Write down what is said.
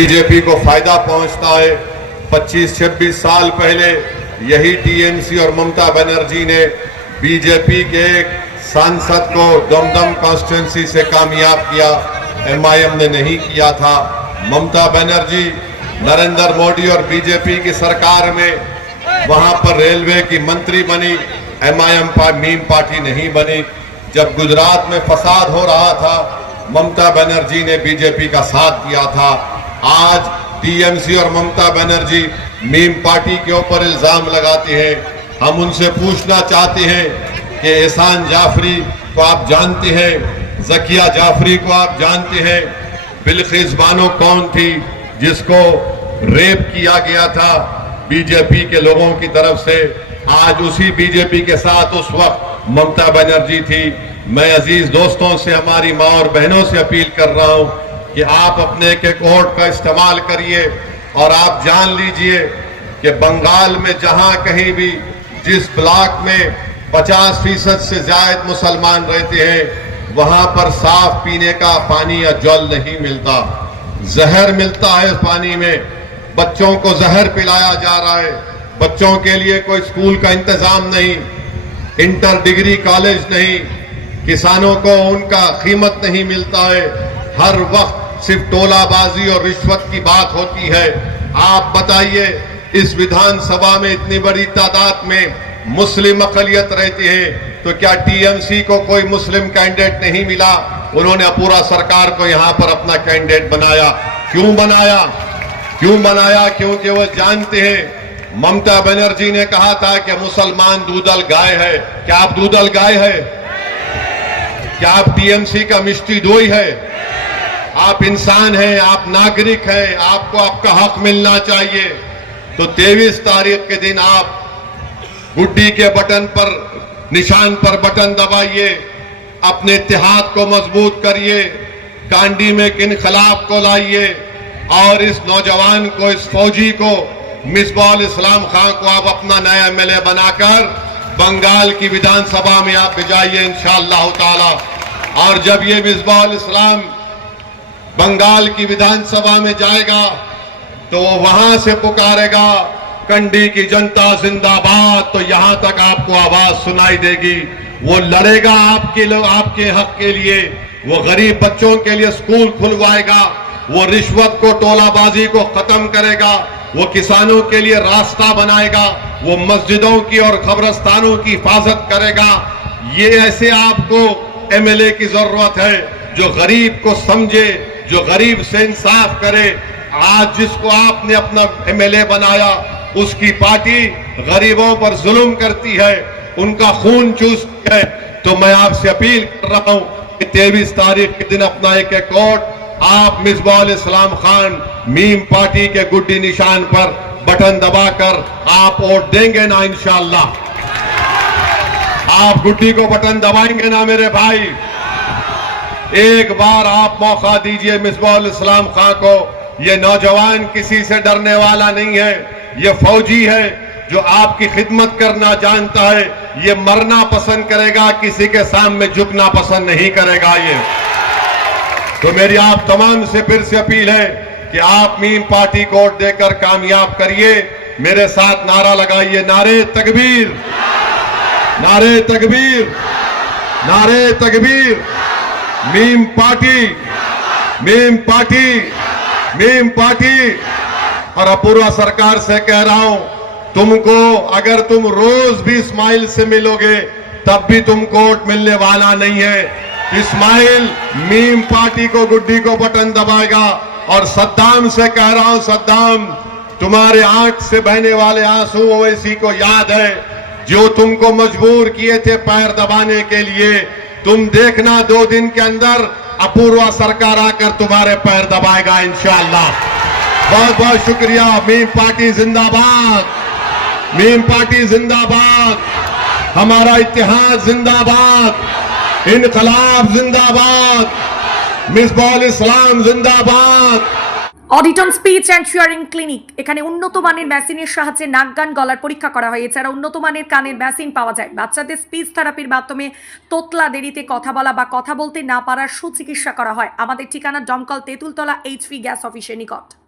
BJP को फायदा पहुंचता है। 25-26 साल पहले यही टीएमसी और ममता बनर्जी ने बीजेपी के एक सांसद को दमदम कॉन्स्टिट्यूंसी से कामयाब किया, एमआईएम ने नहीं किया था। ममता बनर्जी नरेंद्र मोदी और बीजेपी की सरकार में वहां पर रेलवे की मंत्री बनी, एमआईएम मीम पार्टी नहीं बनी। जब गुजरात में फसाद हो रहा था, ममता बनर्जी ने बीजेपी का साथ दिया था। आज टीएमसी और ममता बनर्जी मीम पार्टी के ऊपर इल्जाम लगाते हैं। हम उनसे पूछना चाहते हैं कि एहसान जाफरी को आप जानते हैं, जकिया जाफरी को आप जानते हैं, बिल्किस बानो कौन थी जिसको रेप किया गया था बीजेपी के लोगों की तरफ से। आज उसी बीजेपी के साथ उस वक्त ममता बनर्जी थी। मैं अजीज दोस्तों से, हमारी माँ और बहनों से अपील कर रहा हूं कि आप अपने के कोड का इस्तेमाल करिए और आप जान लीजिए कि बंगाल में जहां कहीं भी जिस ब्लॉक में 50% से ज्यादा मुसलमान रहते हैं, वहां पर साफ पीने का पानी या जल नहीं मिलता, जहर मिलता है। पानी में बच्चों को जहर पिलाया जा रहा है, बच्चों के लिए कोई स्कूल का इंतजाम नहीं, इंटर डिग्री कॉलेज नहीं, किसानों को उनका कीमत नहीं मिलता है। हर वक्त सिर्फ टोलाबाजी और रिश्वत की बात होती है। आप बताइए, इस विधानसभा में इतनी बड़ी तादाद में मुस्लिम अकलियत रहती है, तो क्या टीएमसी को कोई मुस्लिम कैंडिडेट नहीं मिला? उन्होंने पूरा सरकार को यहां पर अपना कैंडिडेट बनाया। क्यों बनाया? क्यों बनाया? क्योंकि वो जानते हैं, ममता बनर्जी ने कहा था कि मुसलमान दूधल गाय है। क्या आप दूधल गाय है? क्या आप टीएमसी का मिष्टी दोई है? आप इंसान हैं, आप नागरिक हैं, आपको आपका हक मिलना चाहिए। तो 23 तारीख के दिन आप गुड्डी के बटन पर, निशान पर बटन दबाइए, अपने इत्तेहाद को मजबूत करिए, कांडी में इनकलाब को लाइए और इस नौजवान को, इस फौजी को, मिसबाउल इस्लाम खान को आप अपना नया एमएलए बनाकर बंगाल की विधानसभा में आप भिजाइए इंशाअल्लाह ताला। और जब ये मिसबाउल इस्लाम बंगाल की विधानसभा में जाएगा तो वो वहां से पुकारेगा, कंडी की जनता जिंदाबाद, तो यहां तक आपको आवाज सुनाई देगी। वो लड़ेगा आपके हक के लिए, वो गरीब बच्चों के लिए स्कूल खुलवाएगा, वो रिश्वत को, टोलाबाजी को खत्म करेगा, वो किसानों के लिए रास्ता बनाएगा, वो मस्जिदों की और कब्रस्तानों की हिफाजत करेगा। ये ऐसे आपको एमएलए की जरूरत है जो गरीब को समझे, जो गरीब से इंसाफ करे। आज जिसको आपने अपना एमएलए बनाया, उसकी पार्टी गरीबों पर जुल्म करती है, उनका खून चूसती है। तो मैं आपसे अपील कर रहा हूं कि 23 तारीख के दिन अपना एक वोट आप मिसबाउल इस्लाम खान मीम पार्टी के गुड्डी निशान पर बटन दबाकर आप वोट देंगे ना? इंशाअल्लाह आप गुड्डी को बटन दबाएंगे ना मेरे भाई? एक बार आप मौका दीजिए मिसबाउल इस्लाम खान को। ये नौजवान किसी से डरने वाला नहीं है, ये फौजी है जो आपकी खिदमत करना जानता है। ये मरना पसंद करेगा, किसी के सामने झुकना पसंद नहीं करेगा। ये तो मेरी आप तमाम से फिर से अपील है कि आप मीम पार्टी को वोट देकर कामयाब करिए। मेरे साथ नारा लगाइए, नारे तकबीर, नारे तकबीर, नारे तकबीर। Meme party, meme party, meme party. और अपूर्वा सरकार से कह रहा हूं, तुमको अगर तुम रोज भी इस्माइल से मिलोगे तब भी तुमको वोट मिलने वाला नहीं है। इस्माइल मीम पार्टी को, गुड्डी को बटन दबाएगा। और सद्दाम से कह रहा हूं, सद्दाम, तुम्हारे आंख से बहने वाले आंसू ओवैसी को याद है जो तुमको मजबूर किए थे पैर दबाने के लिए। तुम देखना 2 दिन के अंदर अपूर्वा सरकार आकर तुम्हारे पैर दबाएगा इंशाअल्लाह। बहुत बहुत शुक्रिया। मीम पार्टी जिंदाबाद, मीम पार्टी जिंदाबाद, हमारा इत्तेहाद जिंदाबाद, इनकलाब जिंदाबाद, मिसबाउल इस्लाम जिंदाबाद। অডিটন স্পিচ অ্যান্ড হিয়ারিং ক্লিনিক, এখানে উন্নত মানের মেশিনের সাহায্যে নাক গান গলার পরীক্ষা করা হয়। এছাড়া উন্নত মানের কানের মেশিন পাওয়া যায়। বাচ্চাদের স্পিচ থেরাপির মাধ্যমে তোতলা দেরিতে কথা বলা বা কথা বলতে না পারার সুচিকিৎসা করা হয়। আমাদের ঠিকানা দমকল তেঁতুলতলা এইচপি গ্যাস অফিসের নিকট।